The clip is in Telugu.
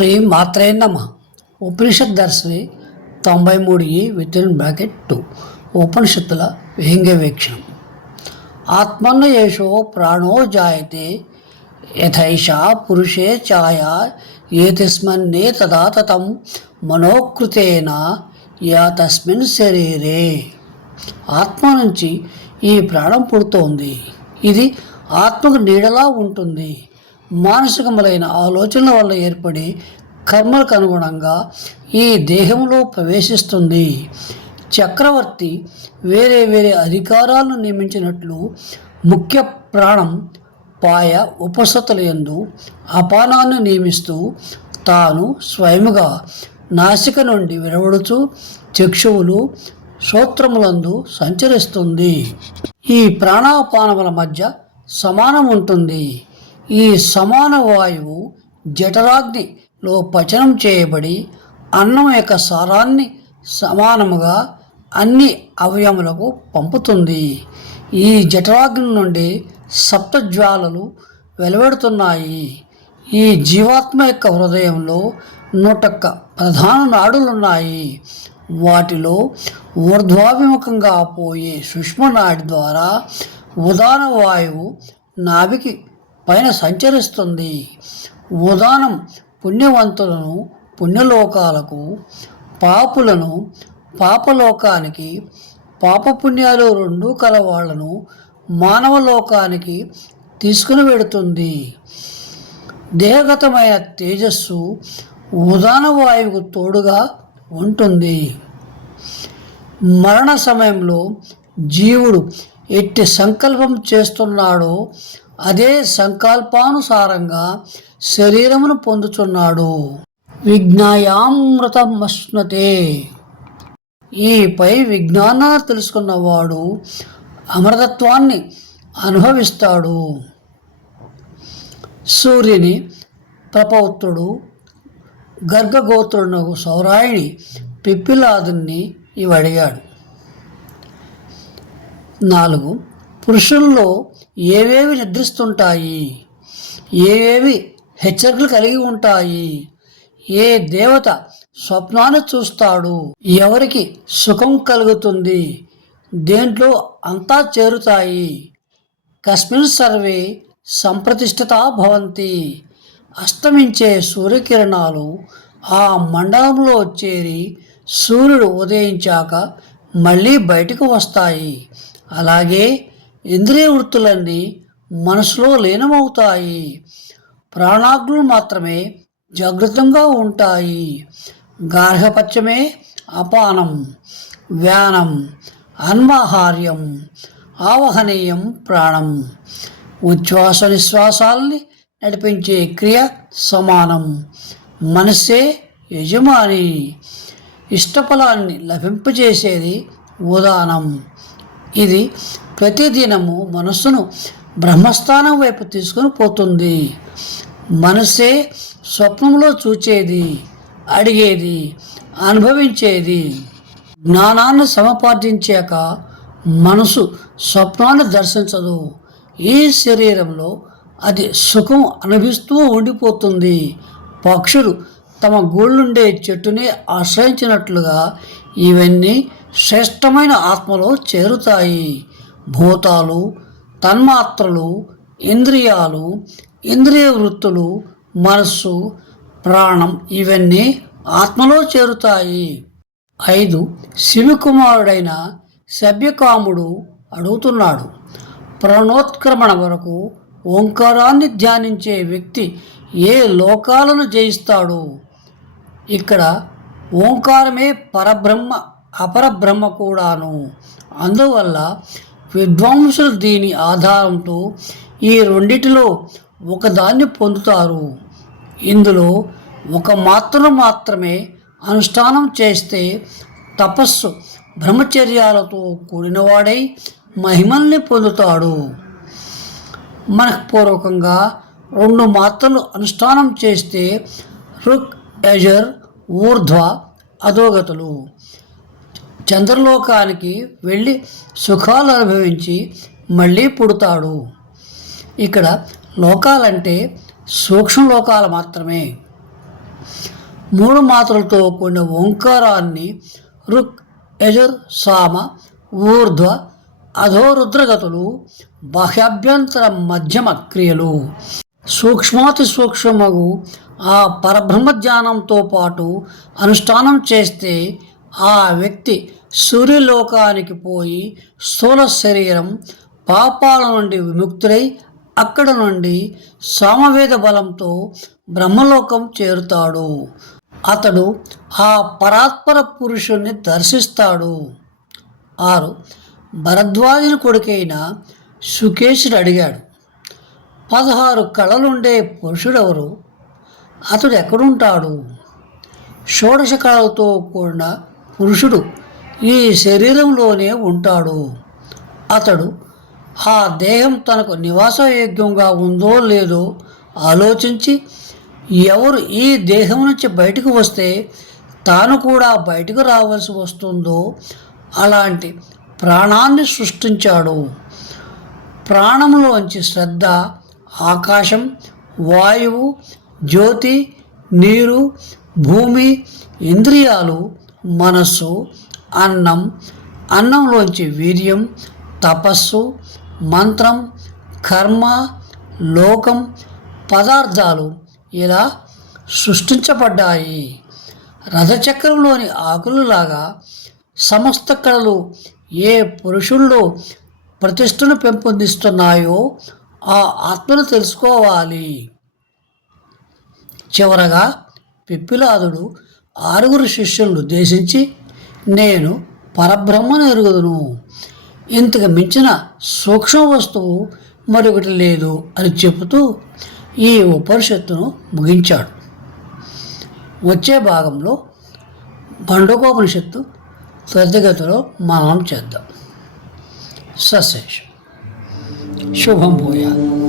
శ్రీ మాత్రే నమ. ఉపనిషత్ దర్శని తొంభై మూడు ఈ విత్ ఇన్ బ్రాకెట్ టూ. ఉపనిషత్తుల విహింగ వీక్షణం. ఆత్మన్న యేషో ప్రాణో జాయతే యథైషా పురుషే ఛాయ ఏతిస్మన్నే తదా తతం మనోకృతేన యా తస్మిన్ శరీరే. ఆత్మ నుంచి ఈ ప్రాణం పుడుతోంది. ఇది ఆత్మకు నీడలా ఉంటుంది. మానసికములైన ఆలోచనల వల్ల ఏర్పడి కర్మలకు అనుగుణంగా ఈ దేహంలో ప్రవేశిస్తుంది. చక్రవర్తి వేరే వేరే అధికారాలను నియమించినట్లు ముఖ్య ప్రాణం పాయ ఉపసతుల యందు అపానాన్ని నియమిస్తూ తాను స్వయముగా నాసిక నుండి విడవడుచూ చక్షువులు శ్రోత్రములందు సంచరిస్తుంది. ఈ ప్రాణాపానముల మధ్య సమానం ఉంటుంది ఈ సమాన వాయువు జఠరాగ్నిలో పచనం చేయబడి అన్నం యొక్క సారాన్ని సమానముగా అన్ని అవయములకు పంపుతుంది. ఈ జఠరాగ్ని నుండి సప్తజ్వాలలు వెలువడుతున్నాయి. ఈ జీవాత్మ యొక్క హృదయంలో నూటొక్క ప్రధాన నాడులున్నాయి. వాటిలో ఊర్ధ్వాభిముఖంగా పోయే సుష్మనాడి ద్వారా ఉదాన వాయువు నాభికి పైన సంచరిస్తుంది. ఉదానం పుణ్యవంతులను పుణ్యలోకాలకు పాపులను పాపలోకానికి పాపపుణ్యాలు రెండూ కలవాళ్ళను మానవలోకానికి తీసుకుని వెడుతుంది. దేహగతమైన తేజస్సు ఉదాన వాయువుకు తోడుగా ఉంటుంది. మరణ సమయంలో జీవుడు ఎట్టి సంకల్పం చేస్తున్నాడో అదే సంకల్పానుసారంగా శరీరమును పొందుతున్నాడు విజ్ఞాయామృతమశ్నతే. ఈ పై విజ్ఞానాన్ని తెలుసుకున్నవాడు అమృతత్వాన్ని అనుభవిస్తాడు. సూర్యుని ప్రపౌత్రుడు గర్గగోత్రుడు సౌరాయిని పిప్పిలాదుని ఇవి అడిగాడు నాలుగు పురుషుల్లో ఏవేవి నిద్రిస్తుంటాయి? ఏవేవి హెచ్చరికలు కలిగి ఉంటాయి? ఏ దేవత స్వప్నాన్ని చూస్తాడు? ఎవరికి సుఖం కలుగుతుంది? దేంట్లో అంతా చేరుతాయి? కస్మిన్ సర్వే సంప్రతిష్ఠత భవంతి. అస్తమించే సూర్యకిరణాలు ఆ మండలంలో చేరి సూర్యుడు ఉదయించాక మళ్ళీ బయటకు వస్తాయి. అలాగే ఇంద్రియ వృత్తులన్నీ మనసులో లీనమవుతాయి. ప్రాణాగ్నులు మాత్రమే జాగ్రత్తగా ఉంటాయి. గార్హపత్యమే అపానం వ్యానం అన్మాహార్యం ఆవహనీయం ప్రాణం. ఉచ్ఛ్వాస నిశ్వాసాల్ని నడిపించే క్రియ సమానం. మనస్సే యజమాని. ఇష్టఫలాన్ని లభింపజేసేది ఉదానం. ఇది ప్రతిదినము మనస్సును బ్రహ్మస్థానం వైపు తీసుకుని పోతుంది. మనస్సే స్వప్నంలో చూచేది అడిగేది అనుభవించేది. జ్ఞానాన్ని సమపార్జించాక మనసు స్వప్నాన్ని దర్శించదు. ఈ శరీరంలో అది సుఖం అనుభవిస్తూ ఉండిపోతుంది. పక్షులు తమ గూళ్ళుండే చెట్టుని ఆశ్రయించినట్లుగా ఇవన్నీ శ్రేష్టమైన ఆత్మలో చేరుతాయి. భూతాలు తన్మాత్రలు ఇంద్రియాలు ఇంద్రియ వృత్తులు మనస్సు ప్రాణం ఇవన్నీ ఆత్మలో చేరుతాయి. ఐదు శివకుమారుడైన సభ్యకాముడు అడుగుతున్నాడు ప్రణోత్క్రమణ వరకు ఓంకారాన్ని ధ్యానించే వ్యక్తి ఏ లోకాలను జయిస్తాడు? ఇక్కడ ఓంకారమే పరబ్రహ్మ అపరబ్రహ్మ కూడాను. అందువల్ల విద్వాంసులు దీని ఆధారంతో ఈ రెండిటిలో ఒకదాన్ని పొందుతారు. ఇందులో ఒక మాత్రను మాత్రమే అనుష్ఠానం చేస్తే తపస్సు బ్రహ్మచర్యాలతో కూడినవాడై మహిమల్ని పొందుతాడు. మనఃపూర్వకంగా రెండు మాత్రలు అనుష్ఠానం చేస్తే రుక్ యజర్ ఊర్ధ్వ అధోగతులు. చంద్రలోకానికి వెళ్ళి సుఖాలు అనుభవించి మళ్ళీ పుడతాడు. ఇక్కడ లోకాలంటే సూక్ష్మ లోకాలు మాత్రమే. మూడు మాత్రలతో కూడిన ఓంకారాన్ని రుక్ యజుర్ సామ ఊర్ధ్వ అధోరుద్రగతులు బాహ్యాభ్యంతర మధ్యమ క్రియలు. సూక్ష్మాతి సూక్ష్మగు ఆ పరబ్రహ్మ ధ్యానంతో పాటు అనుష్ఠానం చేస్తే ఆ వ్యక్తి సూర్యలోకానికి పోయి స్థూల శరీరం పాపాల నుండి విముక్తుడై అక్కడ నుండి సామవేద బలంతో బ్రహ్మలోకం చేరుతాడు. అతడు ఆ పరాత్పర పురుషుణ్ణి దర్శిస్తాడు. ఆరు. భరద్వాజుని కొడుకైన సుకేశుడు అడిగాడు పదహారు కళలుండే పురుషుడెవరు? అతడు ఎక్కడుంటాడు? షోడశ కళలతో కూడిన పురుషుడు ఈ శరీరంలోనే ఉంటాడు. అతడు ఆ దేహం తనకు నివాసయోగ్యంగా ఉందో లేదో ఆలోచించి ఎవరు ఈ దేహం నుంచి బయటకు వస్తే తాను కూడా బయటకు రావాల్సి వస్తుందో అలాంటి ప్రాణాన్ని సృష్టించాడు. ప్రాణంలోంచి శ్రద్ధ ఆకాశం వాయువు జ్యోతి నీరు భూమి ఇంద్రియాలు మనస్సు అన్నం అన్నంలోంచి వీర్యం తపస్సు మంత్రం కర్మ లోకం పదార్థాలు ఇలా సృష్టించబడ్డాయి. రథచక్రంలోని ఆకులలాగా సమస్త కళలు ఏ పురుషుల్లో ప్రతిష్టను పెంపొందిస్తున్నాయో ఆ ఆత్మను తెలుసుకోవాలి. చివరగా పిప్పిలాదుడు ఆరుగురు శిష్యులను ఉద్దేశించి నేను పరబ్రహ్మను ఎరుగుదును. ఇంతకు మించిన సూక్ష్మ వస్తువు మరొకటి లేదు అని చెబుతూ ఈ ఉపనిషత్తును ముగించాడు. వచ్చే భాగంలో బండకోపనిషత్తు త్వరితగతిలో మనం చేద్దాం. సశేషం. శుభం భూయాలు